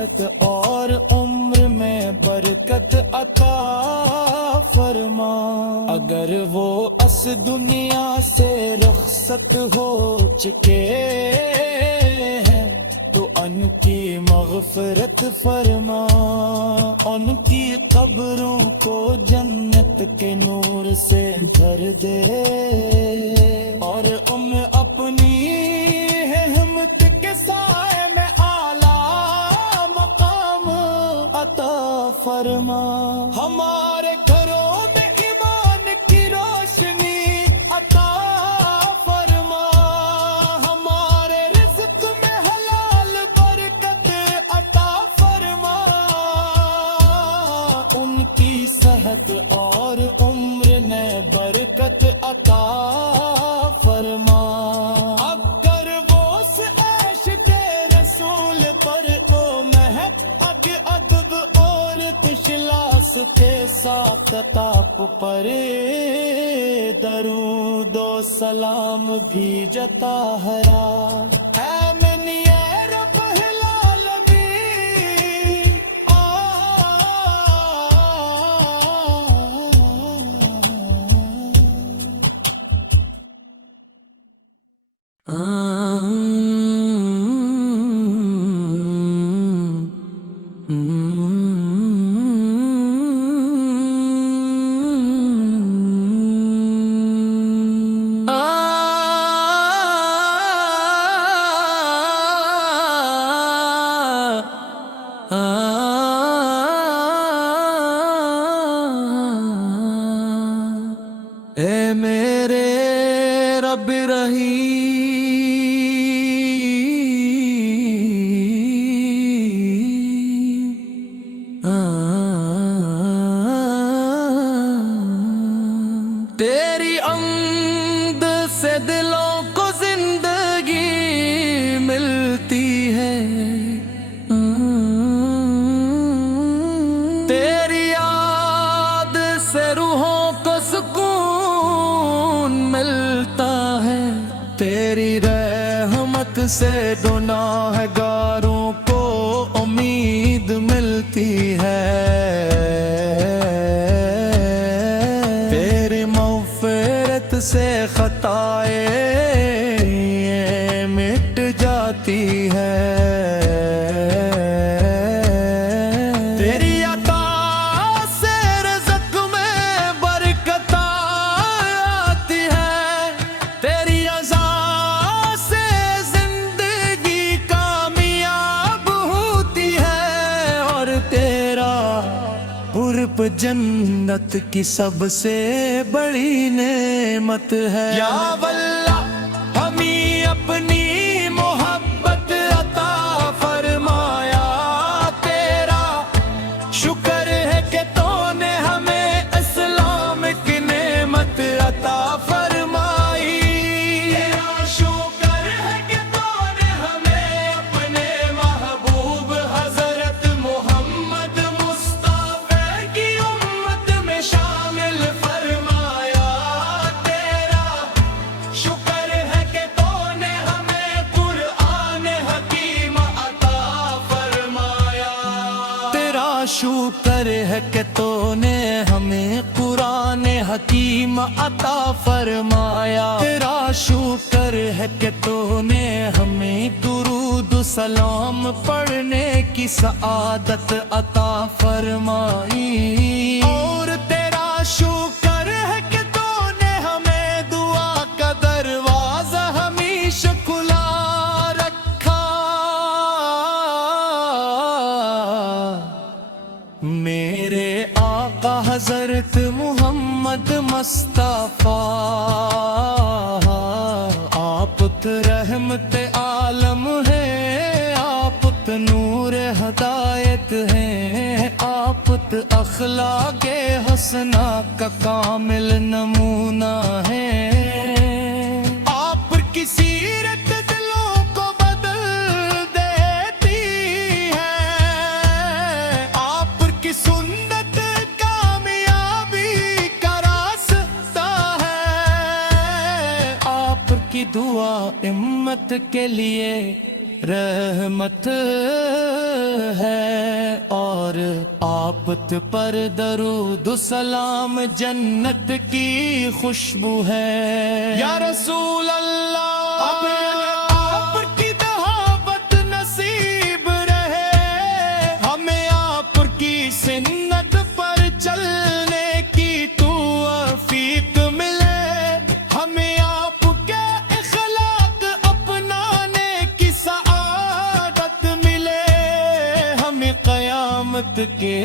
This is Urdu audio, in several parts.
صحت اور عمر میں برکت عطا فرما۔ اگر وہ اس دنیا سے رخصت ہو چکے ہیں تو ان کی مغفرت فرما، ان کی قبروں کو جنت کے نور سے بھر دے، اور انہیں اپنی ہمت کے سائے میں اعلیٰ مقام عطا فرما۔ ہمارے گھروں میں ایمان کی روشنی عطا فرما، ہمارے رزق میں حلال برکت عطا فرما، ان کی صحت اور عمر میں برکت عطا فرما۔ اگر وہ اس عیش کے رسول پر تو مہک عدد اور تشلاس کے ساتھ تاپ پر درود و سلام بھی جتا ہرا، اے من یہ رب العالمین اے میرے رب رحیم، تیری آمد سے دلوں کو زندگی ملتی ہے، تیری یاد سے روحوں کو سکون ملتا ہے، تیری رحمت سے گناہگاروں کو امید ملتی ہے، تیری مغفرت سے خطائیں مٹ جاتی ہے، تیری عطا سے رزق میں برکت آتی ہے، تیری عطا سے زندگی کامیاب ہوتی ہے، اور تیرا قرب جنت کی سب سے بڑی نعمت ہے۔ یا واللہ ہمیں اپنی محبت عطا فرمایا، تیرا شکر ہے کہ تو نے ہمیں اسلام کی نعمت عطا فرمائی، تیرا شکر ہے کہ تو نے ہمیں اپنے محبوب حضرت محمد مصطفیٰ کی امت میں شامل فرمایا، تیرا شکر ہے کہ تو نے ہمیں قرآن حکیم عطا فرمایا، تیرا شکر ہے کہ تو نے ہمیں قرآن حکیم عطا فرمایا، تیرا شکر ہے کہ تو نے ہمیں درود و سلام پڑھنے کی سعادت عطا فرمائی، اور تیرا شکر ہے کہ تو نے ہمیں دعا کا دروازہ ہمیشہ کھلا رکھا، میرے آقا حضرت محمد مصطفیٰ، آپ رحمت عالم ہے، آپ نور ہدایت ہے، آپ اخلاق حسنہ کا کامل نمونہ ہے، آپ کی سیرت دلوں کو بدل دیتی ہے، آپ کی سنت کامیابی کا راستہ ہے، آپ کی دعا امت کے لیے رحمت ہے اور آپت پر درود و سلام جنت کی خوشبو ہے یا رسول اللہ آپ کی دعوت نصیب رہے ہمیں آپ کی سنت پر چلنے کی توفیق ملے ہمیں آپ کے اخلاق اپنانے کی سعادت ملے ہمیں قیامت کے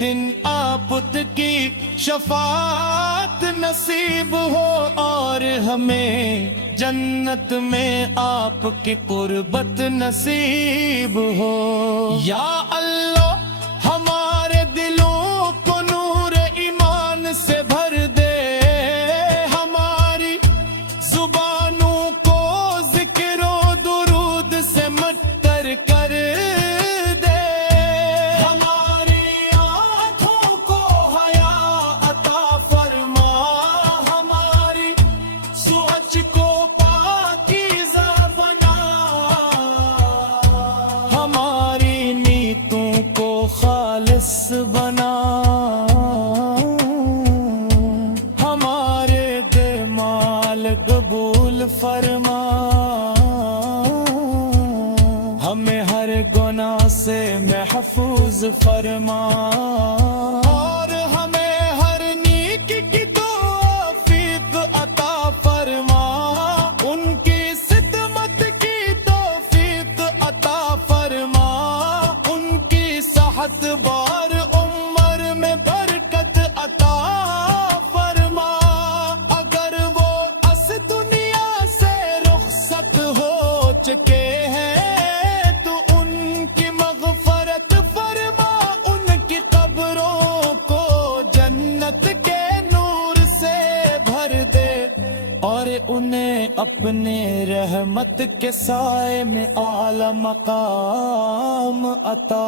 دن آپ کی شفاعت نصیب ہو اور ہمیں جنت میں آپ کی قربت نصیب ہو یا اللہ ہمارے دلوں کو نور ایمان سے بھر دے ہماری زبانوں کو ذکر و درود سے مٹر کر دے ہماری آنکھوں کو حیا عطا فرما ہماری سوچ کو پاکیزہ بنا ہماری نیتوں کو خالص بنا ہمارے اعمال قبول فرما ہمیں ہر گناہ سے محفوظ فرما اور ہمیں ہر نیکی کی توفیق عطا فرما ان کی خدمت کی توفیق عطا فرما ان کی صحت بار عمر میں برکت عطا فرما اگر وہ اس دنیا سے رخصت ہو چکے ہیں تو ان کی مغفرت فرما ان کی قبروں کو جنت کے نور سے بھر دے اور انہیں اپنے رحمت کے سائے میں اعلی مقام عطا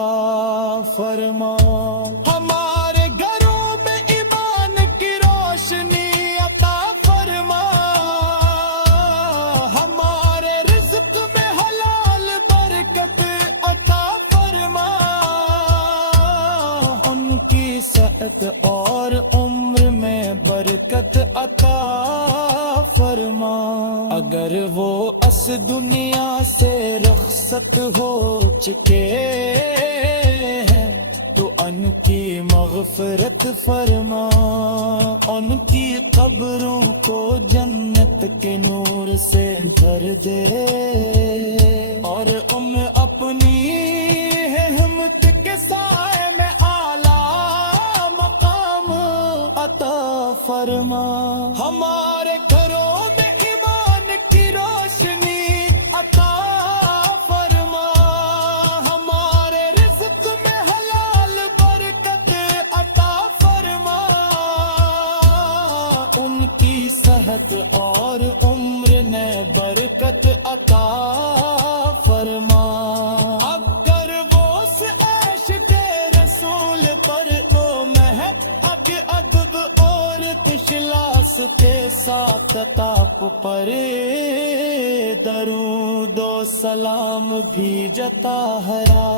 فرما ہمارے گھروں میں ایمان کی روشنی عطا فرما ہمارے رزق میں حلال برکت عطا فرما ان کی صحت اور عمر میں برکت عطا فرما اگر وہ اس دنیا سے رخصت ہو چکے ہیں تو ان کی مغفرت فرما ان کی قبروں کو جنت کے نور سے بھر دے اور انہیں اپنی رحمت کے سائے میں اعلیٰ مقام عطا فرما ہمارے گھروں میں ایمان کی روشنی عطا فرما ہمارے رزق میں حلال برکت عطا فرما ان کی صحت اور عمر نے برکت عطا فرما اگر وہ اس عیش کے رسول پر کو مہک ادب اور تشلاس کے ساتھ تاپ پر درود و سلام بھی جتا ہرا